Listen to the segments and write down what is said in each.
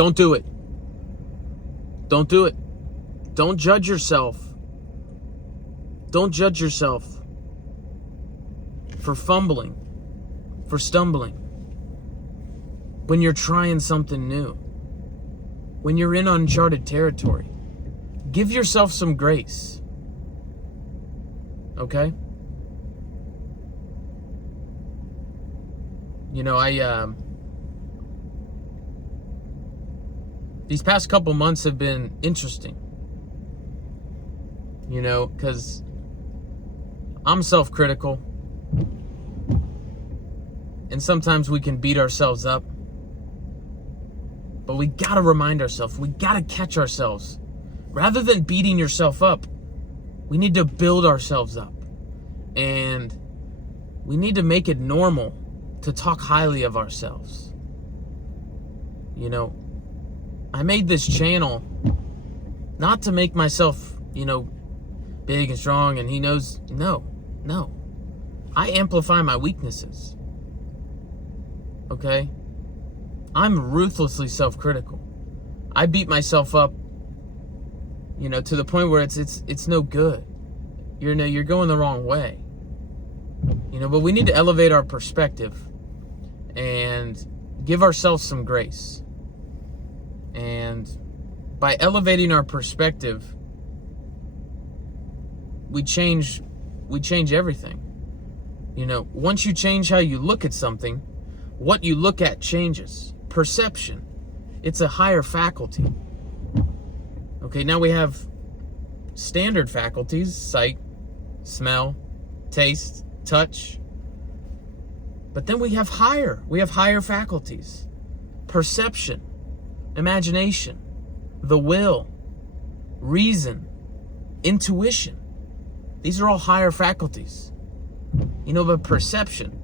Don't do it. Don't do it. Don't judge yourself. Don't judge yourself for fumbling, for stumbling, when you're trying something new, when you're in uncharted territory. Give yourself some grace. Okay? You know, these past couple months have been interesting. You know, because I'm self-critical. And sometimes we can beat ourselves up. But we gotta remind ourselves, we gotta catch ourselves. Rather than beating yourself up, we need to build ourselves up. And we need to make it normal to talk highly of ourselves. You know, I made this channel not to make myself, you know, big and strong and he knows. No. I amplify my weaknesses. Okay? I'm ruthlessly self-critical. I beat myself up, you know, to the point where it's no good. You're going the wrong way. You know, but we need to elevate our perspective and give ourselves some grace. And by elevating our perspective, we change everything. You know, once you change how you look at something, what you look at changes. Perception, it's a higher faculty. Okay, now we have standard faculties: sight, smell, taste, touch. But then we have higher faculties: perception, imagination, the will, reason, intuition. These are all higher faculties. You know, but perception's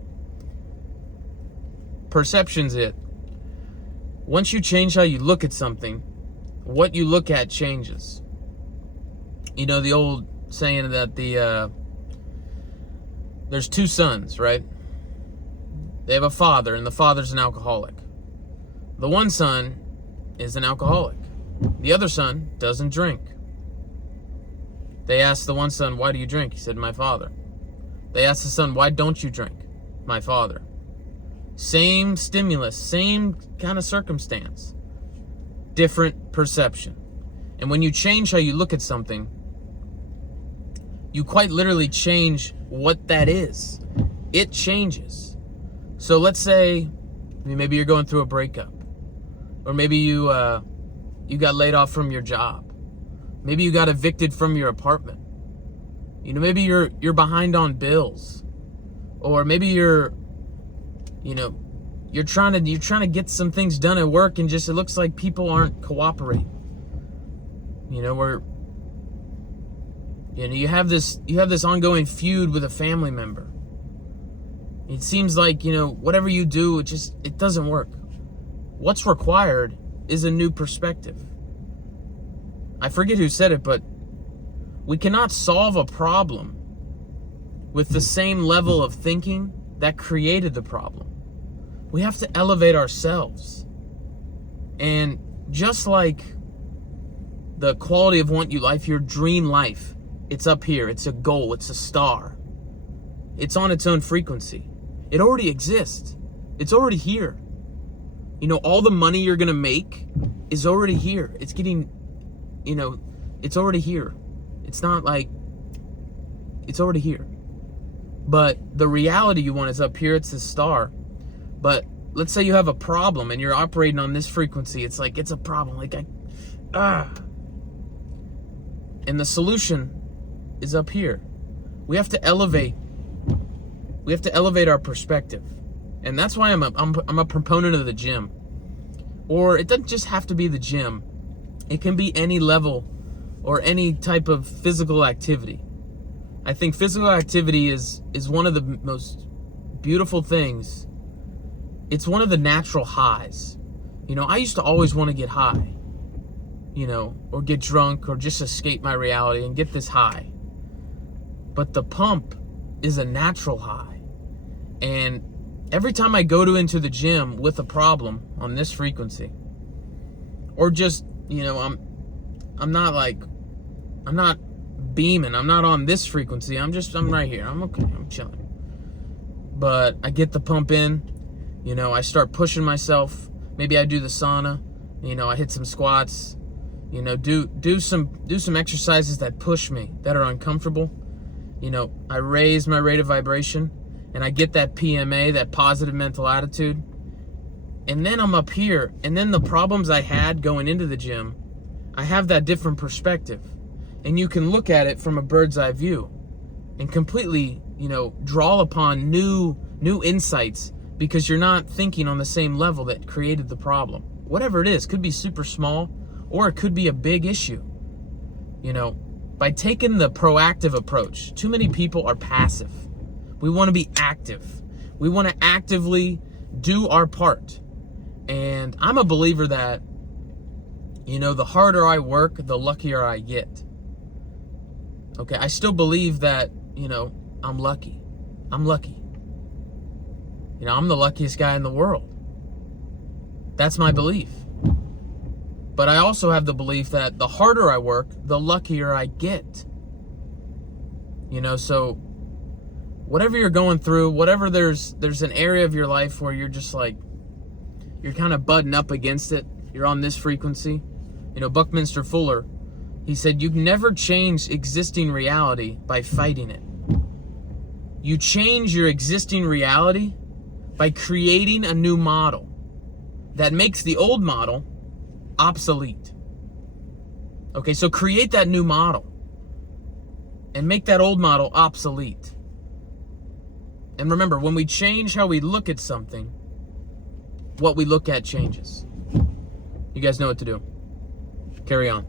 it. Once you change how you look at something, what you look at changes. You know, the old saying that there's two sons, right? They have a father, and the father's an alcoholic. The one son is an alcoholic. The other son doesn't drink. They asked the one son, "Why do you drink?" He said, "My father." They asked the son, "Why don't you drink?" "My father." Same stimulus, same kind of circumstance, different perception. And when you change how you look at something, you quite literally change what that is. It changes. So let's say, maybe you're going through a breakup, or maybe you got laid off from your job. Maybe you got evicted from your apartment. You know, maybe you're behind on bills, or maybe you're trying to get some things done at work, and just it looks like people aren't cooperating. You know, you have this ongoing feud with a family member. It seems like, you know, whatever you do, it doesn't work. What's required is a new perspective. I forget who said it, but we cannot solve a problem with the same level of thinking that created the problem. We have to elevate ourselves. And just like the quality of what you life, your dream life, it's up here. It's a goal. It's a star. It's on its own frequency. It already exists. It's already here. You know, all the money you're going to make is already here. It's getting, you know, it's already here. It's not like, it's already here. But the reality you want is up here. It's a star. But let's say you have a problem and you're operating on this frequency. It's like, it's a problem. Like, and the solution is up here. We have to elevate. We have to elevate our perspective. And that's why I'm a proponent of the gym. Or it doesn't just have to be the gym. It can be any level or any type of physical activity. I think physical activity is one of the most beautiful things. It's one of the natural highs. You know, I used to always want to get high, you know, or get drunk, or just escape my reality and get this high. But the pump is a natural high. And every time I go into the gym with a problem on this frequency, Or just, I'm not beaming. I'm not on this frequency. I'm right here. I'm okay. I'm chilling. But I get the pump in, I start pushing myself. Maybe I do the sauna, I hit some squats, do some exercises that push me, that are uncomfortable. I raise my rate of vibration and I get that PMA, that positive mental attitude. And then I'm up here, and then the problems I had going into the gym, I have that different perspective. And you can look at it from a bird's eye view and completely, draw upon new insights, because you're not thinking on the same level that created the problem. Whatever it is, could be super small or it could be a big issue. By taking the proactive approach, too many people are passive. We want to be active. We want to actively do our part. And I'm a believer that, the harder I work, the luckier I get. Okay, I still believe that, I'm lucky. I'm lucky. I'm the luckiest guy in the world. That's my belief. But I also have the belief that the harder I work, the luckier I get. So whatever you're going through, whatever there's an area of your life where you're just like, you're kind of butting up against it. You're on this frequency. Buckminster Fuller, he said, you never change existing reality by fighting it. You change your existing reality by creating a new model that makes the old model obsolete. Okay, so create that new model and make that old model obsolete. And remember, when we change how we look at something, what we look at changes. You guys know what to do. Carry on.